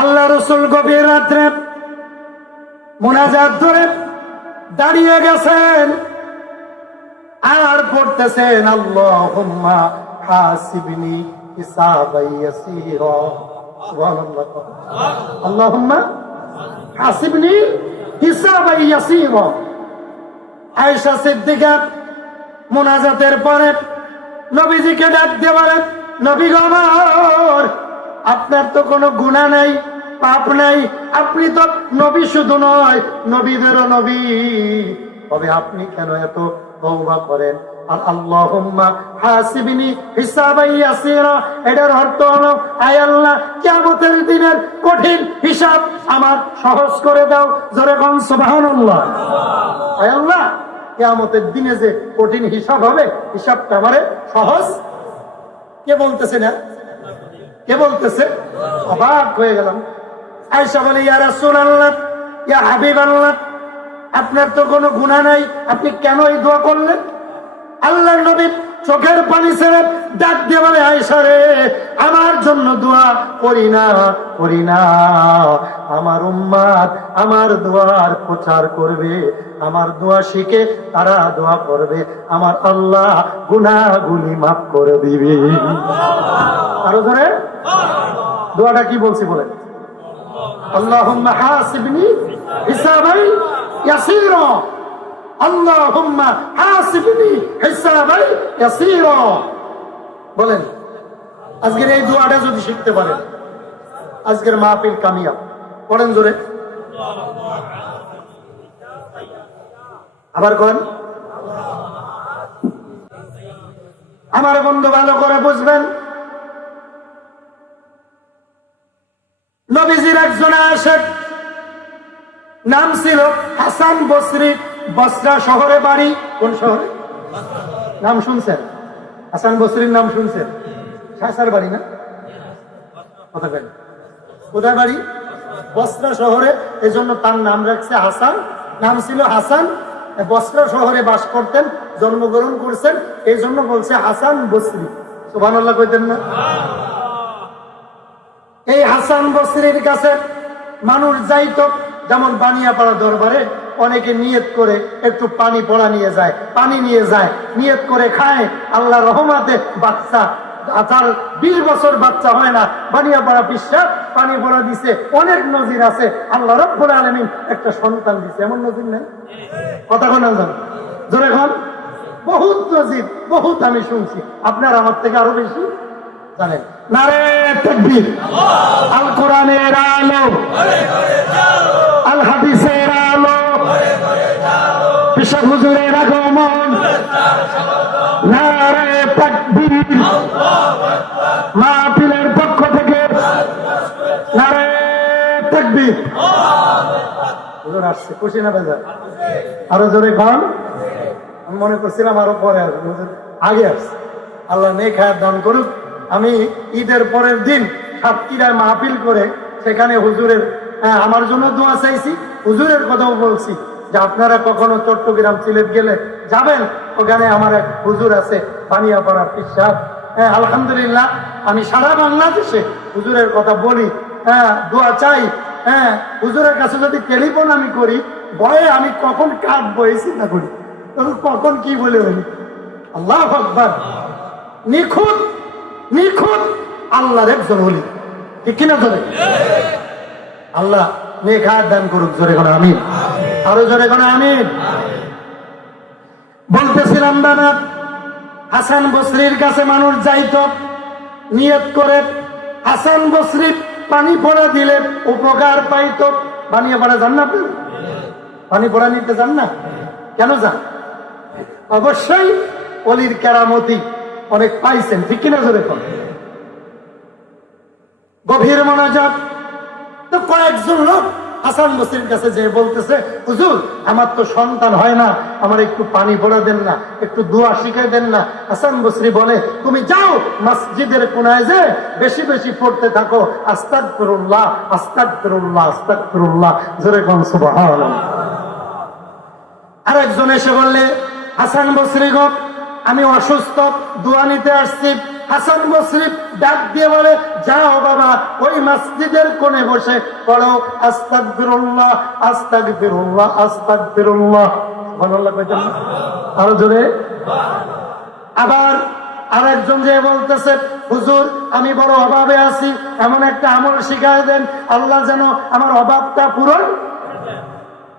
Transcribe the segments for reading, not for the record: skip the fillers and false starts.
আল্লাহ রাসূল গভীর রাত্রে মুনাজাত ধরে দাঁড়িয়ে গেছেন আর পড়তেছেন, আল্লাহুম্মা হাসিবনি হিসাবান ইয়াসীরা। সুবহানাল্লাহ। আল্লাহুম্মা হাসিবনি হিসাবান ইয়াসীরা। আয়েশা সিদ্দিকা মুনাজাতের পরে নবীজিকে ডাক দিয়ে বলেন, নবী গো আমার, আপনার তো কোনো গুনাহ নাই, পাপ নাই, আপনি তো নবী শুধু নয়, নবীদেরও নবী, তবে আপনি কেন এত তওবা করেন? আর আল্লাহুম্মা হাসিবনি হিসাবান ইয়াসীরা, এটার অর্থ হলো, আয় আল্লাহ, কিয়ামতের দিনের কঠিন হিসাব আমার সহজ করে দাও। জোরে কোন সুবহানাল্লাহ। আয় আল্লাহ, কিয়ামতের দিনে যে কঠিন হিসাব হবে, হিসাবটা আমারে সহজ। কে বলতেছে না? কে বলতেছে? অবাক হয়ে গেলাম। আয়েশা বলে, ইয়া রাসূলুল্লাহ, ইয়া হাবিবাল্লাহ, আপনার তো কোনো গুনাহ নাই, আপনি কেন এই দোয়া করলেন? আল্লাহর নবী চোখের পানি ছেড়ে ডাক দিয়ে বলে, আয়েশা রে, আমার জন্য দোয়া করি না, করি না। আমার উম্মত আমার দোয়ার প্রচার করবে, আমার দোয়া শিখে তারা দোয়া করবে, আমার আল্লাহ গুনাহগুলি মাফ করে দিবে। আরো ধরে দোয়াটা কি বলছি বলেন? আল্লাহুম্মা হাসিবনি হিসাবান ইয়াসীরা, আল্লাহুম্মা হাসিবনি হিসাবান ইয়াসীরা। বলেন, আজকের এই দোয়াটা যদি শিখতে পারেন, আজকের মাহফিল কামিয়াব। পড়েন জোরে, আবার করেন। আমার বন্ধু ভালো করে বুঝবেন, নবীজির একজন আশিক, নাম ছিল হাসান বসরি, বসরা শহরে বাড়ি। কোন শহরে? নাম শুনছেন? হাসান বসরির নাম শুনছেন? শাসার বাড়ি না? কথা কেন? কোথায় বাড়ি? বসরা শহরে। এই জন্য তার নাম রাখছে হাসান। নাম ছিল হাসান, বসরা শহরে বাস করতেন, জন্মগ্রহণ করছেন, এই জন্য বলছে হাসান বসরি। সুবহানাল্লাহ কইতেন না? এই হাসান বসরির কাছে মানুষ যাইতো, যেমন বানিয়াপাড়া দরবারে অনেকে নিয়ত করে একটু পানি পড়া নিয়ে যায়, পানি নিয়ে যায়, নিয়ত করে খায়, আল্লাহ রহমতে বাচ্চা, তার 20 বছর বাচ্চা হয় না, বানিয়াপাড়া বিশ্বাস পানি পড়া দিছে। অনেক নজির আছে, আল্লাহ রাব্বুল আলামিন একটা সন্তান দিছে, এমন নজির নেই? কথা কোন জোরে এখন? বহুত নজির, বহুত আমি শুনছি, আপনার আমার থেকে আরো বেশি জানেন। নারে তাকবীর! আল কোরআনের আলো, আল হাদিসের আলো, পিশাব হুজুরের আগমন, নারে তাকবীর! মাহফিলের পক্ষ থেকে নারে তাকবীর! হুজুর আসছে, খুশি না বেজার? আরো জোরে খান। আমি মনে করছিলাম আরো পরে আসবে, হুজুর আগে আসছে। আল্লাহ নেক হায়াত দান করুক। আমি ঈদের পরের দিন সাতক্ষীরায় মাহফিল করে সেখানে হুজুরের আমার জন্য দোয়া চাইছি, হুজুরের কথাও বলছি যে আপনারা কখনো চট্টগ্রাম সিলেট গেলে যাবেন, ওখানে আমার এক হুজুর আছে, বানিয়াপাড়ার পিসাব। আলহামদুলিল্লাহ, আমি সারা বাংলাদেশে হুজুরের কথা বলি, দোয়া চাই। হুজুরের কাছে যদি টেলিফোন আমি করি, ভয়ে আমি কখন কাঠ বয়েছি না করি, তখন কখন কি বলে বলি। আল্লাহু আকবার! নিখুঁত নিখুঁত আল্লাহর একজন ওলি, ঠিক কিনা? ধরে আল্লাহ নেক হায়াত দান করুক। জোরে কোন আমিন। আরো জোরে কোন আমিন। বলতেছিলাম দাদা, হাসান বসরির কাছে মানুষ যাইতো নিয়ত করে, হাসান বসরি পানি পড়া দিলে উপকার পাইতো। বানিয়াপাড়া যান না আপনি? পানি পড়া নিতে যান না? কেন যান? অবশ্যই অলির কেরামতি অনেক পাইছেন, ঠিক কিনা? ধরে গভীর মনোযোগ। তো কয়েকজন লোক হাসান বসরির কাছে যে বলতেছে, হুজুর আমার তো সন্তান হয় না, আমার একটু পানি পড়া দেন না, একটু দোয়া শিখাই দেন না। হাসান বসরি বলে, তুমি যাও মসজিদের কোনায় যে বেশি বেশি পড়তে থাকো, আস্তাগফিরুল্লাহ আস্তাগফিরুল্লাহ আস্তাগফিরুল্লাহ। জোরে কোন সুবহানাল্লাহ। আরেকজন এসে বললে, হাসান বসরি গো, আমি অসুস্থ, দোয়া নিতে আসছি, হাসান বসরি ডাক দিয়ে বলে, যাও বাবা, ওই মসজিদের কোণে বসে পড়ো আস্তাগফিরুল্লাহ আস্তাগফিরুল্লাহ আস্তাগফিরুল্লাহ। সুবহানাল্লাহ কইতেন না? আরো জোরে। আবার আরেকজন যে বলতেছে, হুজুর আমি বড় অভাবে আছি, এমন একটা আমল শিখায় দেন আল্লাহ যেন আমার অভাবটা পূরণ,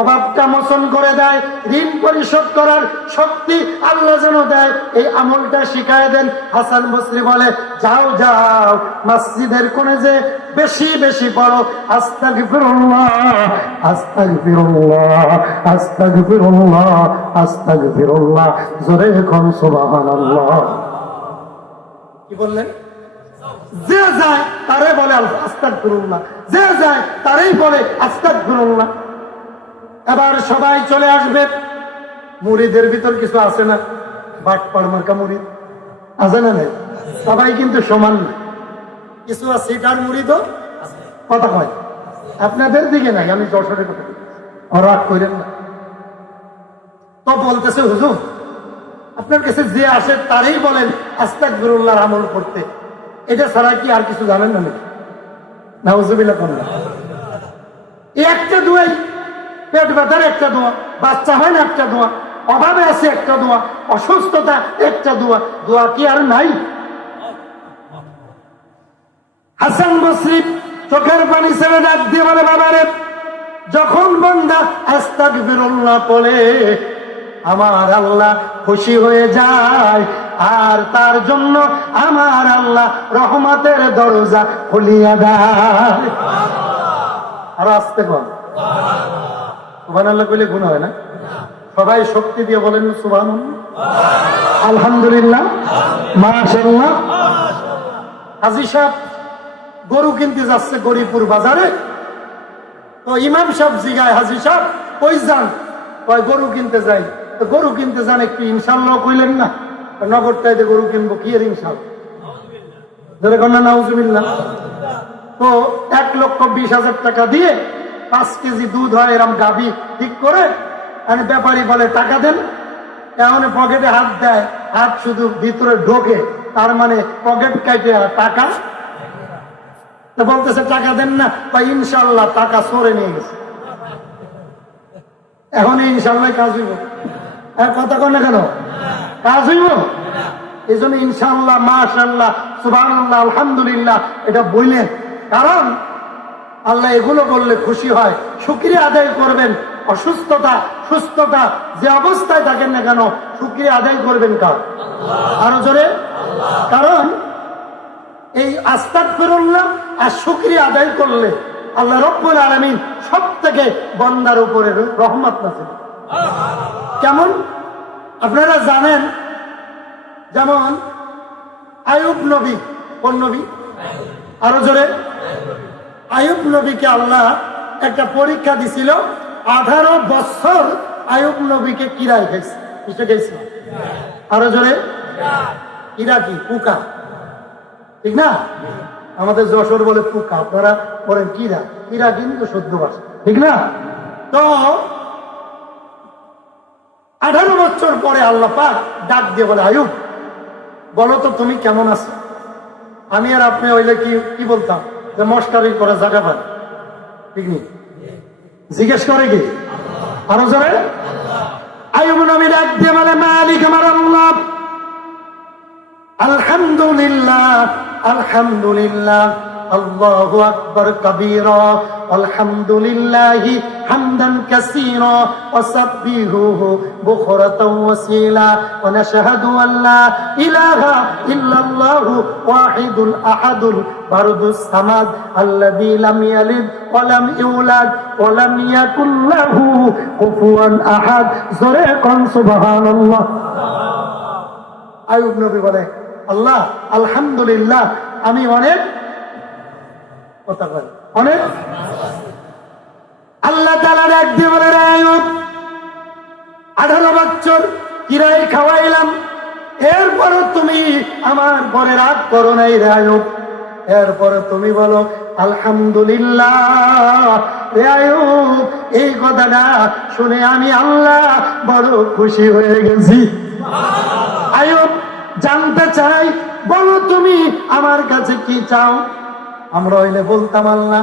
অভাবটা মোচন করে দেয়, ঋণ পরিশোধ করার শক্তি আল্লাহ যেন দেয়, এই আমলটা শিখায় দেন। হাসান বসরি বলে, যাও যাও, মসজিদের কোণে যে বেশি বেশি পড়ো আস্তাগফিরুল্লাহ আস্তাগফিরুল্লাহ আস্তাগফিরুল্লাহ আস্তাগফিরুল্লাহ। জোরে এখন সুবহানাল্লাহ। কি বললেন? যে যায় তারে বলে আস্তাগফিরুল্লাহ, যে যায় তারেই বলে আস্তাগফিরুল্লাহ। এবার সবাই চলে আসবে। মুরিদের ভিতর কিছু আছে না, বাটপার মার্কা মুরিদ আছে না? নাই, সবাই কিন্তু সমান না। কিছু আছে এটার মুরিদও কথা কয়, আপনাদের দিকে নাই, আমি যশোরের কথা রাগ করেন না। তো বলতেছে, হুজুর আপনার কাছে যে আসে তারই বলেন আস্তাগফিরুল্লাহর আমল করতে, এটা ছাড়া কি আর কিছু জানেন না নাকি? নাউজুবিল্লাহ করলাম। এই একটা দোয়াই, পেট ব্যথার একটা দোয়া, বাচ্চা হয় না একটা দোয়া, অভাবে আছে একটা দোয়া, অসুস্থতা একটা দোয়া, দোয়া কি আর নাই? হাসান বসরি চোখের পানি ছেড়ে ডাক দিয়ে বলে, বাবারে, যখন বান্দা আস্তাগফিরুল্লাহ বলে আমার আল্লাহ খুশি হয়ে যায়, আর তার জন্য আমার আল্লাহ রহমতের দরজা খুলিয়া দেয়। আর আসতে কম সুবহানাল্লাহ কইলে গুণ হয় না? সবাই শক্তি দিয়ে বলেন সুবহানাল্লাহ, আলহামদুলিল্লাহ, মাশাআল্লাহ। হাজী সাহেব গরু কিনতে যাচ্ছে গরিপুর বাজারে, তো ইমাম সাহেব জিগায়, হাজী সাহেব কই যান? কয় গরু কিনতে যাই। তো গরু কিনতে যান, একটু ইনশাআল্লাহ কইলেন না? নগরটাইতে গরু কিনবো, কি এর ইনশাআল্লাহ? ধরে কন্যা নাউজুবিল্লাহ। তো 1,20,000 টাকা দিয়ে 5 কেজি দুধ হয় এরম গাভী ঠিক করে ব্যাপারী বলে টাকা দেন। এখন পকেটে হাত দেয়, হাত শুধু ভিতরে ঢোকে, তার মানে পকেট কাটে টাকা। তো বলতেছে টাকা দেন না, বা ইনশাল্লাহ টাকা সরে নিয়ে গেছে। এখন ইনশাল্লাহ কাজ হইব, কথা কন না কেন? কাজ হইব। এই জন্য ইনশাল্লাহ, মাশাআল্লাহ, সুবহানাল্লাহ, আলহামদুলিল্লাহ এটা বললেন, কারণ আল্লাহ এগুলো বললে খুশি হয়। শুকরিয়া আদায় করবেন। অসুস্থতা সুস্থতা যে অবস্থায় থাকেন না কেন, শুকরিয়া আদায় করবেন কার? আরো জোরে। কারণ এই আস্তাগফিরুল্লাহ আর শুকরিয়া আদায় করলে আল্লাহ রব্বুল আলামিন সব থেকে বান্দার উপরে রহমত নাযিল। কেমন আপনারা জানেন, যেমন আইয়ুব নবী, কোন নবী? আরো জোরে। আইয়ুব নবীকে আল্লাহ একটা পরীক্ষা দিছিল। 18 বছর আইয়ুব নবীকে কিরায় খাইছে। কিসে খাইছে? আরো জোরে। কিরা কি? পোকা, ঠিক না? আমাদের যশোর বলে পোকা, আপনারা বলেন কিরা। কিরা কিন্তু শুদ্ধ ভাষা, ঠিক না? তো 18 বছর পরে আল্লাহ পাক ডাক দিয়ে বলে, আইয়ুব বলো তো তুমি কেমন আছো? আমি আর আপনি হইলে কি বলতাম? যে মস্কারি করে জায়গা পান, ঠিক নেই? জিজ্ঞেস করে কি? আরো জোরে। আইয়ুব নবী ডাক দিয়ে বলে, মালিক আমার আল্লাহ, আলহামদুলিল্লাহ আলহামদুলিল্লাহ, আল্লাহু আকবার কাবীরা, আলহামদুলিল্লাহি হামদান কাসীরা, ওয়া সাব্বিহুহু বুকরাতাও ওয়া আসীলা, ওয়া নাশহাদু আন লা ইলাহা ইল্লাল্লাহু ওয়াহিদুল আহাদুল বারদুস সামাদ আল্লাযী লাম ইয়ালিদ ওয়া লাম ইউলাদ ওয়া লাম ইয়াকুল লাহু কুফুয়ান আহাদ। জোরে কোন সুবহানাল্লাহ। আইয়ুব নবী বলে, আল্লাহ আলহামদুলিল্লাহ, আমি অনেক কথা বলি, অনেক। আল্লাহ তাআলা ডাক দিয়ে বলে, আইয়ুব 18 বছর কিরাই খাওয়াইলাম, এরপরে তুমি আমার পরে রাগ করো নাই রে আইয়ুব। এরপরে তুমি বলো আলহামদুলিল্লাহ। রে আইয়ুব, এই কথাটা শুনে আমি আল্লাহ বড় খুশি হয়ে গেছি। আইয়ুব জানতে চাই, বলো তুমি আমার কাছে কি চাও? আমরা হইলে বলতাম, আল্লাহ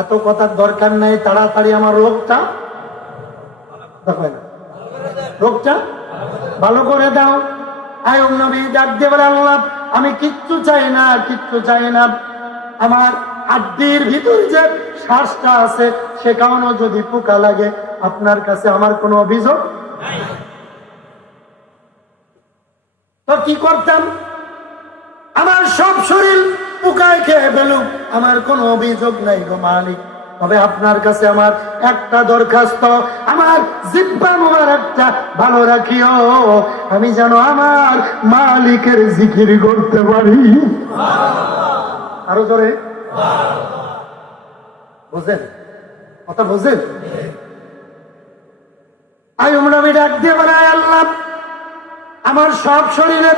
এত কথার দরকার নাই, তাড়াতাড়ি আমার রোগটা রোগটা ভালো করে দাও। আয়ুব নবী ডাক দিয়ে বলে, আল্লাহ আমি কিচ্ছু চাই না, কিচ্ছু চাই না, আমার হাড্ডির ভিতর যে শ্বাসটা আছে সে কারণে যদি পোকা লাগে আপনার কাছে আমার কোনো অভিযোগ নাই। তো কি করতাম? আমার সব শরীর পোকায় খেয়ে ফেলুক, আমার কোনো অভিযোগ নাই গো মালিক, তবে আপনার কাছে আমার একটা দরখাস্ত, আমার জিহ্বা মুবারকটা ভালো রাখিও, আমি যেন আমার মালিকের জিকির করতে পারি। আরো জোরে বুঝেন কথা, বুঝেন? আইয়ুব নবী ডাক দিয়ে বলে, আল্লাহ আমার সব শরীরে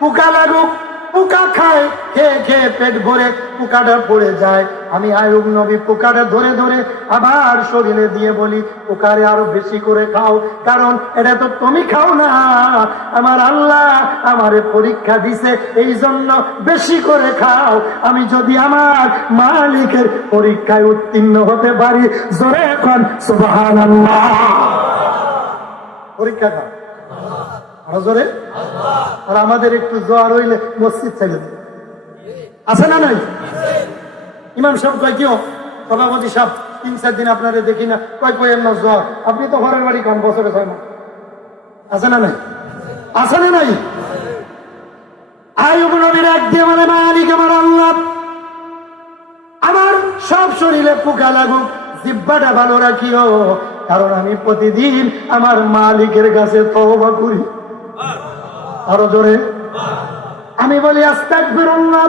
পোকা লাগুক, পোকা খায়, খেয়ে খেয়ে পেট ভরে পোকাটা পড়ে যায়, আমি আইয়ুব নবী পোকাটা ধরে ধরে আবার শরীরে দিয়ে বলি, পোকারে আরো বেশি করে খাও, কারণ এটা তো তুমি খাও না, আমার আল্লাহ আমারে পরীক্ষা দিছে, এই জন্য বেশি করে খাও, আমি যদি আমার মালিকের পরীক্ষায় উত্তীর্ণ হতে পারি, জোরে এখন সুবহানাল্লাহ। পরীক্ষা খাও আরো জোরে। আর আমাদের একটু জ্বর হইলে মসজিদ ছেড়ে দেয়, আছে না নাই? ইমাম সাহেব কয়, কেউ সভাপতি সাহেব 3-4 দিন আপনারা দেখি না, কয়েন না জ্বর, আপনি তো ঘরের বাড়ি খান বছরে 6 মাস, আছে না নাই? আছে না নাই? আইয়ুব নবীর এক দিয়ে মানে, মালিক আমার আল্লাহ আমার সব শরীরে পোকা লাগুক, জিহ্বাটা ভালো রাখিও, কারণ আমি প্রতিদিন আমার মালিকের কাছে তওবা করি। আরো জোরে আমি বলি, আস্তাগফিরুল্লাহ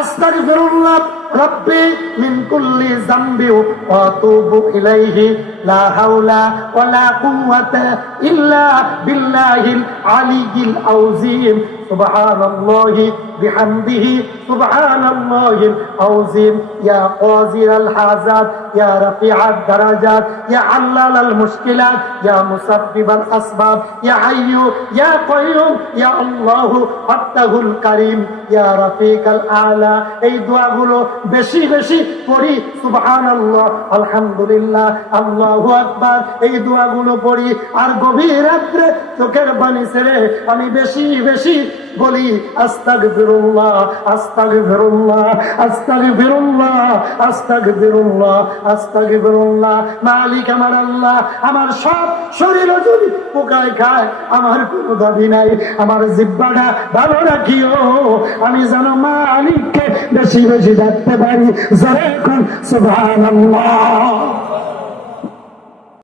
আস্তাগফিরুল্লাহ রব্বি মিন কুল্লি যামবি ওয়া আতুবু ইলাইহি, লা হাওলা ওয়ালা কুওয়াতা ইল্লা বিল্লাহিল আলিয়্যিল আযীম, সুবহানাল্লাহি বিহামদিহি সুবহানাল্লাহিল আযীম, ইয়া কাযিরাল হাজাত, ইয়া রাফিআদ দারাজাত, ইয়া আল্লালাল মুশকিলাত, ইয়া মুসাব্বিবাল আসবাব, ইয়া হাইয়্যু ইয়া কাইয়্যুম, ইয়া আল্লাহু ফাত্তাহুল কারীম, ইয়া রাফিকাল আলা। এই দোয়াগুলো বেশি বেশি পড়ি, সুবহানাল্লাহ, আলহামদুলিল্লাহ, আল্লাহু আকবার, এই দোয়াগুলো পড়ি। আর গভীর রাত্রে চোখের পানি ছেড়ে আমি বেশি বেশি বলি, আস্তাগফিরুল্লাহ আস্তাগফিরুল্লাহ আস্তাগফিরুল্লাহ আস্তাগফিরুল্লাহ আস্তাগফিরুল্লাহ। মালিক আমার আল্লাহ আমার সব শরীর যদি পোকায় খায় আমার কোনো দাবি নাই, আমার জিহ্বাটা ভালো রাখিও, আমি যেন মালিককে বেশি বেশি ডাকতে পারি, জোরে এখন সুবহানাল্লাহ।